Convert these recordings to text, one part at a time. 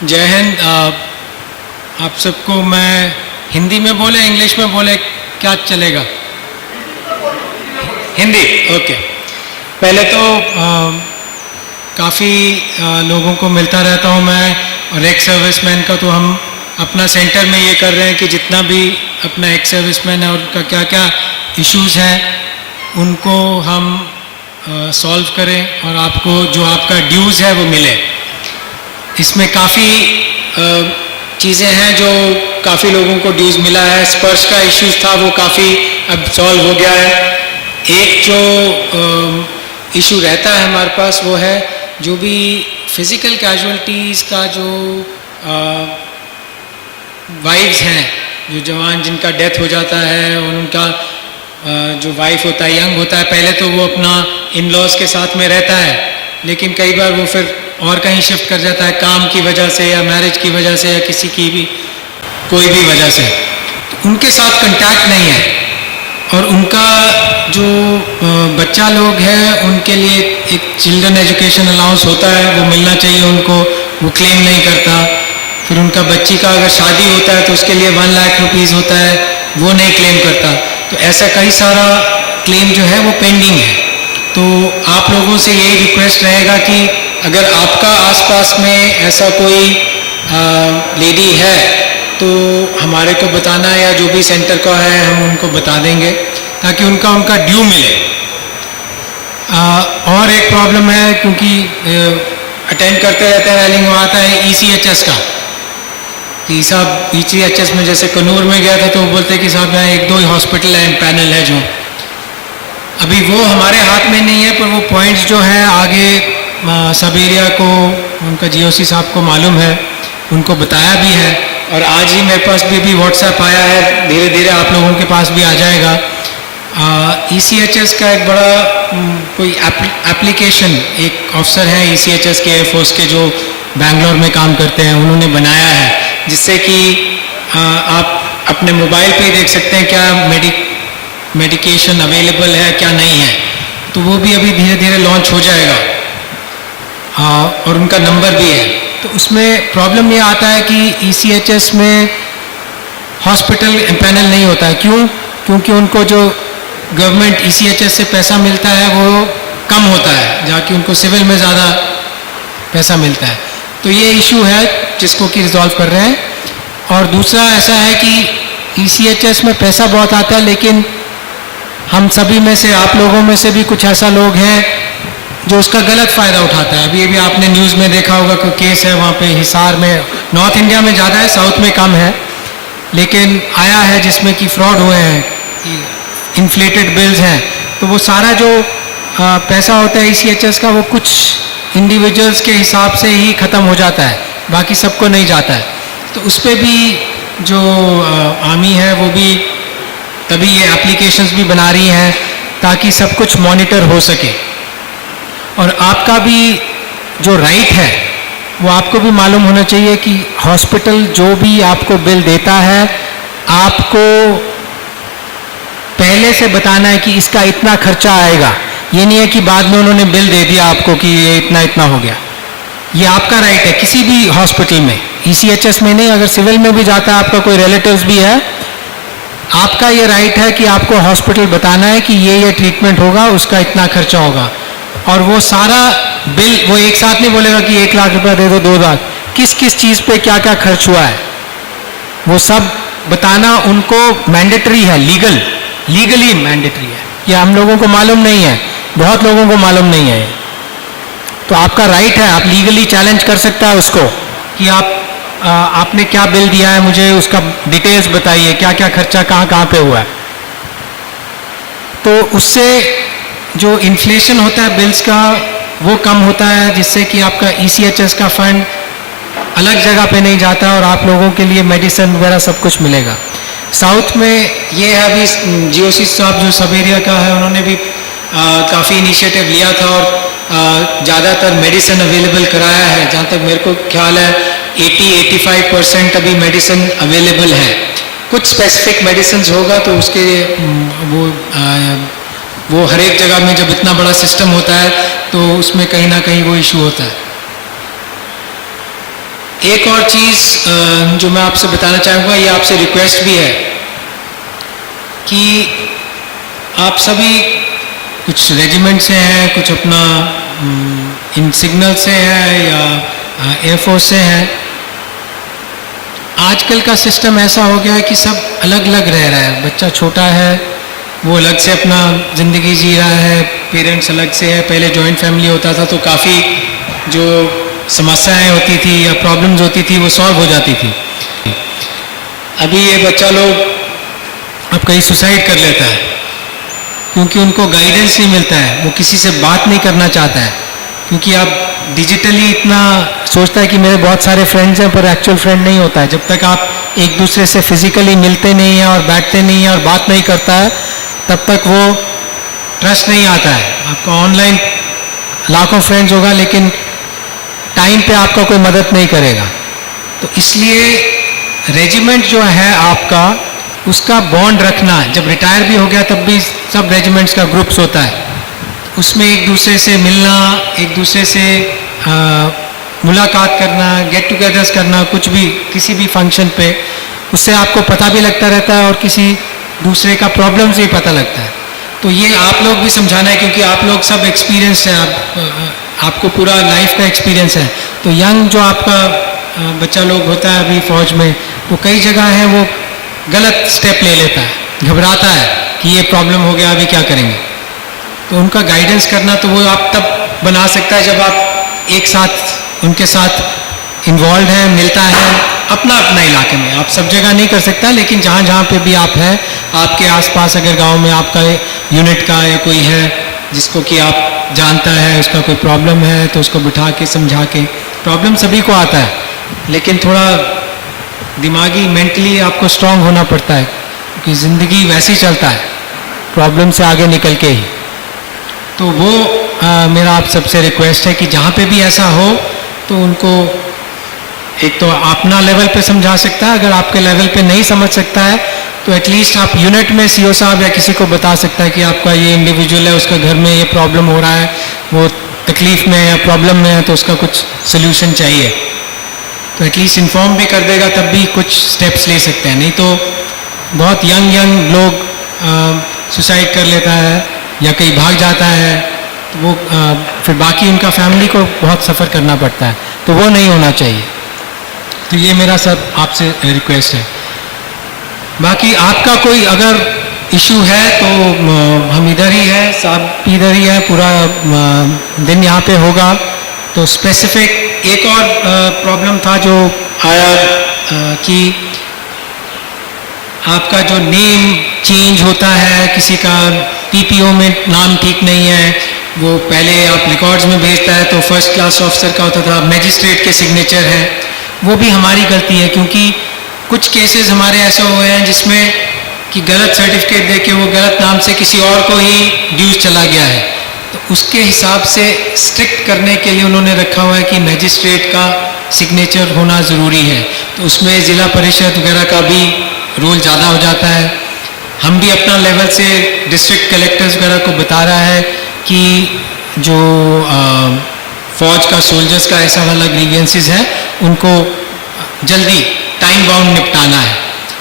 जय हिंद। आप सबको मैं हिंदी में बोले इंग्लिश में बोले क्या चलेगा? हिंदी, ओके। पहले तो काफ़ी लोगों को मिलता रहता हूँ मैं, और एक्स सर्विसमैन का तो हम अपना सेंटर में ये कर रहे हैं कि जितना भी अपना एक्स सर्विसमैन है उनका क्या क्या इश्यूज़ हैं उनको हम सॉल्व करें और आपको जो आपका ड्यूज़ है वो मिले। इसमें काफ़ी चीज़ें हैं जो काफ़ी लोगों को ड्यूज़ मिला है। स्पर्श का इश्यूज था वो काफ़ी अब सॉल्व हो गया है। एक जो इशू रहता है हमारे पास वो है जो भी फिज़िकल कैजुअलिटीज़ का जो वाइफ्स हैं, जो जवान जिनका डेथ हो जाता है और उनका जो वाइफ होता है यंग होता है, पहले तो वो अपना इन लॉज के साथ में रहता है, लेकिन कई बार वो फिर और कहीं शिफ्ट कर जाता है काम की वजह से या मैरिज की वजह से या किसी की भी कोई भी वजह से, तो उनके साथ कांटेक्ट नहीं है। और उनका जो बच्चा लोग है उनके लिए एक चिल्ड्रन एजुकेशन अलाउंस होता है, वो मिलना चाहिए उनको, वो क्लेम नहीं करता। फिर उनका बच्ची का अगर शादी होता है तो उसके लिए 1 लाख रुपीज़ होता है, वो नहीं क्लेम करता। तो ऐसा कई सारा क्लेम जो है वो पेंडिंग है। तो आप लोगों से यही रिक्वेस्ट रहेगा कि अगर आपका आसपास में ऐसा कोई लेडी है तो हमारे को बताना, या जो भी सेंटर का है हम उनको बता देंगे ताकि उनका ड्यू मिले। और एक प्रॉब्लम है, क्योंकि अटेंड करते रहते हैं रैलिंग, वहाँ आता है ECHS का कि साहब ECHS में जैसे कन्नूर में गया था तो वो बोलते कि साहब यहाँ 1-2 ही हॉस्पिटल एंड पैनल है, जो अभी वो हमारे हाथ में नहीं है, पर वो पॉइंट्स जो हैं आगे सब एरिया को उनका GOC साहब को मालूम है, उनको बताया भी है। और आज ही मेरे पास भी व्हाट्सएप आया है, धीरे धीरे आप लोगों के पास भी आ जाएगा। ECHS का एक बड़ा कोई एप्लीकेशन एक अफसर है ECHS के एयरफोर्स के जो बैंगलोर में काम करते हैं, उन्होंने बनाया है, जिससे कि आप अपने मोबाइल पे ही देख सकते हैं क्या मेडिकेशन अवेलेबल है क्या नहीं है। तो वो भी अभी धीरे धीरे लॉन्च हो जाएगा, और उनका नंबर भी है। तो उसमें प्रॉब्लम ये आता है कि ECHS में हॉस्पिटल पैनल नहीं होता है। क्यों? क्योंकि उनको जो गवर्नमेंट ECHS से पैसा मिलता है वो कम होता है, जाके उनको सिविल में ज़्यादा पैसा मिलता है। तो ये इशू है जिसको कि रिजॉल्व कर रहे हैं। और दूसरा ऐसा है कि ECHS में पैसा बहुत आता है, लेकिन हम सभी में से, आप लोगों में से भी कुछ ऐसा लोग हैं जो उसका गलत फ़ायदा उठाता है। अभी आपने न्यूज़ में देखा होगा कि केस है वहाँ पे हिसार में, नॉर्थ इंडिया में ज़्यादा है, साउथ में कम है, लेकिन आया है जिसमें कि फ्रॉड हुए हैं, इन्फ्लेटेड बिल्स हैं। तो वो सारा जो पैसा होता है ECHS का वो कुछ इंडिविजुअल्स के हिसाब से ही ख़त्म हो जाता है, बाकी सबको नहीं जाता है। तो उस पर भी जो आर्मी है वो भी तभी ये एप्लीकेशंस भी बना रही हैं ताकि सब कुछ मॉनिटर हो सके। और आपका भी जो राइट है वो आपको भी मालूम होना चाहिए कि हॉस्पिटल जो भी आपको बिल देता है आपको पहले से बताना है कि इसका इतना खर्चा आएगा। ये नहीं है कि बाद में उन्होंने बिल दे दिया आपको कि ये इतना इतना हो गया। ये आपका राइट है किसी भी हॉस्पिटल में, ECHS में नहीं, अगर सिविल में भी जाता है आपका कोई रिलेटिव्स भी है, आपका ये राइट है कि आपको हॉस्पिटल बताना है कि ये ट्रीटमेंट होगा, उसका इतना खर्चा होगा। और वो सारा बिल वो एक साथ नहीं बोलेगा कि 1 लाख रुपया दे दो, 2 लाख, किस किस चीज़ पे क्या क्या खर्च हुआ है वो सब बताना उनको मैंडेटरी है, लीगली मैंडेटरी है। ये हम लोगों को मालूम नहीं है, बहुत लोगों को मालूम नहीं है। तो आपका राइट है, आप लीगली चैलेंज कर सकता है उसको कि आपने क्या बिल दिया है, मुझे उसका डिटेल्स बताइए, क्या क्या खर्चा कहाँ पे हुआ है। तो उससे जो इन्फ्लेशन होता है बिल्स का वो कम होता है, जिससे कि आपका ECHS का फंड अलग जगह पे नहीं जाता और आप लोगों के लिए मेडिसिन वगैरह सब कुछ मिलेगा। साउथ में ये है, अभी GOC साहब जो सब एरिया का है उन्होंने भी काफ़ी इनिशिएटिव लिया था और ज़्यादातर मेडिसिन अवेलेबल कराया है। जहाँ तक मेरे को ख्याल है 80-85% अभी मेडिसिन अवेलेबल है। कुछ स्पेसिफिक मेडिसिन होगा तो उसके वो हर एक जगह में जब इतना बड़ा सिस्टम होता है तो उसमें कहीं ना कहीं वो इशू होता है। एक और चीज़ जो मैं आपसे बताना चाहूँगा, ये आपसे रिक्वेस्ट भी है कि आप सभी कुछ रेजिमेंट से हैं, कुछ अपना इन सिग्नल से है या एयरफोर्स से है। आजकल का सिस्टम ऐसा हो गया है कि सब अलग अलग रह रहा है। बच्चा छोटा है, वो अलग से अपना ज़िंदगी जी रहा है, पेरेंट्स अलग से है। पहले जॉइंट फैमिली होता था तो काफ़ी जो समस्याएं होती थी या प्रॉब्लम्स होती थी वो सॉल्व हो जाती थी। अभी ये बच्चा लोग अब कहीं सुसाइड कर लेता है क्योंकि उनको गाइडेंस नहीं मिलता है, वो किसी से बात नहीं करना चाहता है क्योंकि आप डिजिटली इतना सोचता है कि मेरे बहुत सारे फ्रेंड्स हैं, पर एक्चुअल फ्रेंड नहीं होता है। जब तक आप एक दूसरे से फिजिकली मिलते नहीं हैं और बैठते नहीं हैं और बात नहीं करता है, तब तक वो ट्रस्ट नहीं आता है। आपका ऑनलाइन लाखों फ्रेंड्स होगा लेकिन टाइम पे आपका कोई मदद नहीं करेगा। तो इसलिए रेजिमेंट जो है आपका, उसका बॉन्ड रखना, जब रिटायर भी हो गया तब भी सब रेजिमेंट्स का ग्रुप्स होता है, उसमें एक दूसरे से मिलना, एक दूसरे से मुलाकात करना, गेट टुगेदर्स करना, कुछ भी किसी भी फंक्शन पे, उससे आपको पता भी लगता रहता है और किसी दूसरे का प्रॉब्लम से भी पता लगता है। तो ये आप लोग भी समझाना है क्योंकि आप लोग सब एक्सपीरियंस हैं, आपको पूरा लाइफ का एक्सपीरियंस है। तो यंग जो आपका बच्चा लोग होता है अभी फौज में, वो कई जगह है वो गलत स्टेप ले लेता है, घबराता है कि ये प्रॉब्लम हो गया, अभी क्या करेंगे। तो उनका गाइडेंस करना तो वो आप तब बना सकता है जब आप एक साथ उनके साथ इन्वॉल्व हैं, मिलता है अपना अपना इलाके में। आप सब जगह नहीं कर सकता, लेकिन जहाँ जहाँ पे भी आप हैं, आपके आसपास अगर गांव में आपका यूनिट का या कोई है जिसको कि आप जानता है, उसका कोई प्रॉब्लम है, तो उसको बिठा के समझा के, प्रॉब्लम सभी को आता है लेकिन थोड़ा दिमागी मेंटली आपको स्ट्रांग होना पड़ता है क्योंकि ज़िंदगी वैसे ही चलता है, प्रॉब्लम से आगे निकल के ही। तो वो मेरा आप सबसे रिक्वेस्ट है कि जहाँ पे भी ऐसा हो तो उनको एक तो अपना लेवल पे समझा सकता है, अगर आपके लेवल पे नहीं समझ सकता है तो एटलीस्ट आप यूनिट में सीओ साहब या किसी को बता सकता है कि आपका ये इंडिविजुअल है, उसका घर में ये प्रॉब्लम हो रहा है, वो तकलीफ़ में है या प्रॉब्लम में है, तो उसका कुछ सोल्यूशन चाहिए। तो एटलीस्ट इन्फॉर्म भी कर देगा, तब भी कुछ स्टेप्स ले सकते हैं। नहीं तो बहुत यंग लोग सुसाइड कर लेता है या कहीं भाग जाता है, तो वो फिर बाकी उनका फैमिली को बहुत सफ़र करना पड़ता है, तो वो नहीं होना चाहिए। तो ये मेरा सब आपसे रिक्वेस्ट है। बाकी आपका कोई अगर इशू है तो हम इधर ही है, साहब इधर ही है, पूरा दिन यहाँ पे होगा। तो स्पेसिफिक एक और प्रॉब्लम था जो आया कि आपका जो नेम चेंज होता है, किसी का पीपीओ में नाम ठीक नहीं है, वो पहले आप रिकॉर्ड्स में भेजता है तो फर्स्ट क्लास ऑफिसर का होता था, मैजिस्ट्रेट के सिग्नेचर है, वो भी हमारी गलती है क्योंकि कुछ केसेस हमारे ऐसे हुए हैं जिसमें कि गलत सर्टिफिकेट दे के वो गलत नाम से किसी और को ही ड्यूज चला गया है। तो उसके हिसाब से स्ट्रिक्ट करने के लिए उन्होंने रखा हुआ है कि मैजिस्ट्रेट का सिग्नेचर होना ज़रूरी है। तो उसमें ज़िला परिषद वगैरह का भी रोल ज़्यादा हो जाता है। हम भी अपना लेवल से डिस्ट्रिक्ट कलेक्टर्स वगैरह को बता रहा है कि जो फौज का सोल्जर्स का ऐसा वाला ग्रीवियंसेस है उनको जल्दी टाइम बाउंड निपटाना है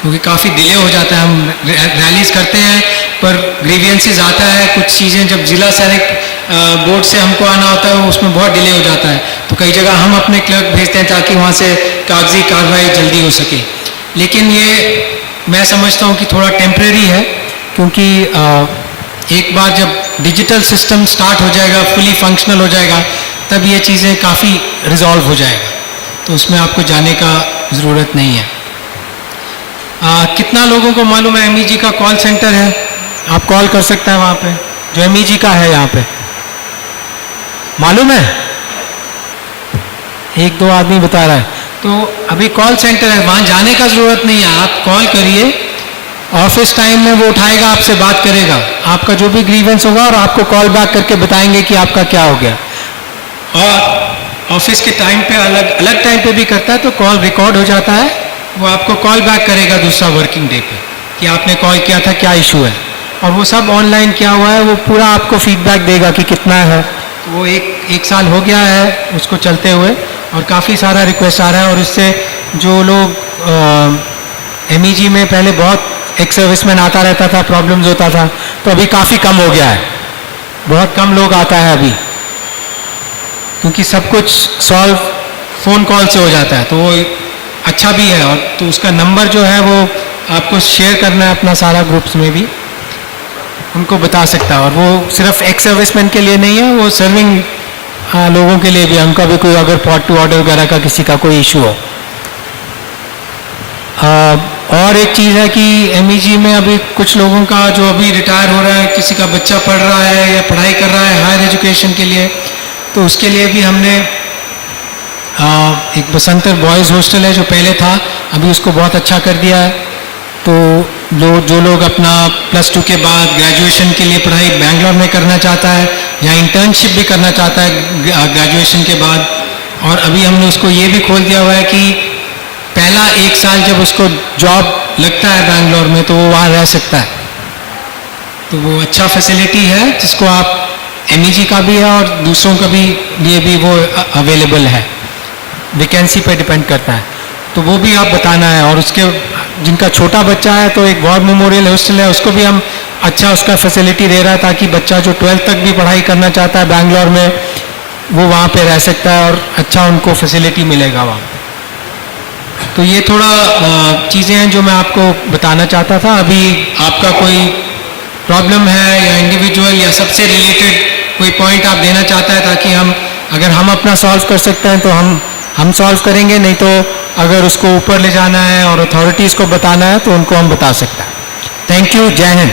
क्योंकि काफ़ी डिले हो जाता है। हम रैलीज करते हैं पर ग्रीवियंसेस आता है, कुछ चीज़ें जब जिला सैनिक बोर्ड से हमको आना होता है उसमें बहुत डिले हो जाता है, तो कई जगह हम अपने क्लर्क भेजते हैं ताकि वहाँ से कागजी कार्रवाई जल्दी हो सके। लेकिन ये मैं समझता हूँ कि थोड़ा टेम्परेरी है क्योंकि एक बार जब डिजिटल सिस्टम स्टार्ट हो जाएगा, फुली फंक्शनल हो जाएगा, तब ये चीज़ें काफ़ी रिजॉल्व हो जाएगा, तो उसमें आपको जाने का ज़रूरत नहीं है। कितना लोगों को मालूम है एमईजी का कॉल सेंटर है? आप कॉल कर सकते हैं वहाँ पे, जो एमईजी का है यहाँ पे, मालूम है? एक दो आदमी बता रहा है। तो अभी कॉल सेंटर है, वहाँ जाने का ज़रूरत नहीं है, आप कॉल करिए, ऑफिस टाइम में वो उठाएगा, आपसे बात करेगा, आपका जो भी ग्रीवेंस होगा और आपको कॉल बैक करके बताएंगे कि आपका क्या हो गया। और ऑफिस के टाइम पे अलग अलग टाइम पे भी करता है तो कॉल रिकॉर्ड हो जाता है, वो आपको कॉल बैक करेगा दूसरा वर्किंग डे पे कि आपने कॉल किया था, क्या इशू है, और वो सब ऑनलाइन किया हुआ है, वो पूरा आपको फीडबैक देगा कि कितना है। तो वो एक साल हो गया है उसको चलते हुए, और काफ़ी सारा रिक्वेस्ट आ रहा है। और इससे जो लोग MEG में पहले बहुत एक सर्विसमैन आता रहता था, प्रॉब्लम्स होता था, तो अभी काफ़ी कम हो गया है, बहुत कम लोग आता है अभी, क्योंकि सब कुछ सॉल्व फ़ोन कॉल से हो जाता है। तो वो अच्छा भी है। और तो उसका नंबर जो है वो आपको शेयर करना है अपना सारा ग्रुप्स में भी, उनको बता सकता है। और वो सिर्फ एक्स सर्विसमैन के लिए नहीं है, वो सर्विंग लोगों के लिए भी, उनका भी कोई अगर पॉट टू ऑर्डर वगैरह का किसी का कोई इशू हो। और एक चीज़ है कि MEG में अभी कुछ लोगों का जो अभी रिटायर हो रहा है, किसी का बच्चा पढ़ रहा है या पढ़ाई कर रहा है हायर एजुकेशन के लिए, तो उसके लिए भी हमने एक बसंतर बॉयज़ हॉस्टल है जो पहले था, अभी उसको बहुत अच्छा कर दिया है। तो जो लोग अपना +2 के बाद ग्रेजुएशन के लिए पढ़ाई बैंगलोर में करना चाहता है या इंटर्नशिप भी करना चाहता है ग्रेजुएशन के बाद, और अभी हमने उसको ये भी खोल दिया हुआ है कि पहला 1 साल जब उसको जॉब लगता है बैंगलोर में तो वो वहाँ रह सकता है। तो वो अच्छा फैसिलिटी है जिसको आप MEG का भी है और दूसरों का भी लिए भी वो अवेलेबल है, वैकेंसी पे डिपेंड करता है। तो वो भी आप बताना है। और उसके जिनका छोटा बच्चा है तो एक वॉर मेमोरियल हॉस्टल है, उसको भी हम अच्छा उसका फैसिलिटी दे रहा है, ताकि बच्चा जो 12th तक भी पढ़ाई करना चाहता है बैंगलोर में वो वहाँ पे रह सकता है और अच्छा उनको फैसिलिटी मिलेगा वहाँ। तो ये थोड़ा चीज़ें हैं जो मैं आपको बताना चाहता था। अभी आपका कोई प्रॉब्लम है या इंडिविजुअल या सबसे रिलेटेड कोई पॉइंट आप देना चाहता है, ताकि हम अगर हम अपना सॉल्व कर सकते हैं तो हम सॉल्व करेंगे, नहीं तो अगर उसको ऊपर ले जाना है और अथॉरिटीज़ को बताना है तो उनको हम बता सकते हैं। Thank you. जय हिंद।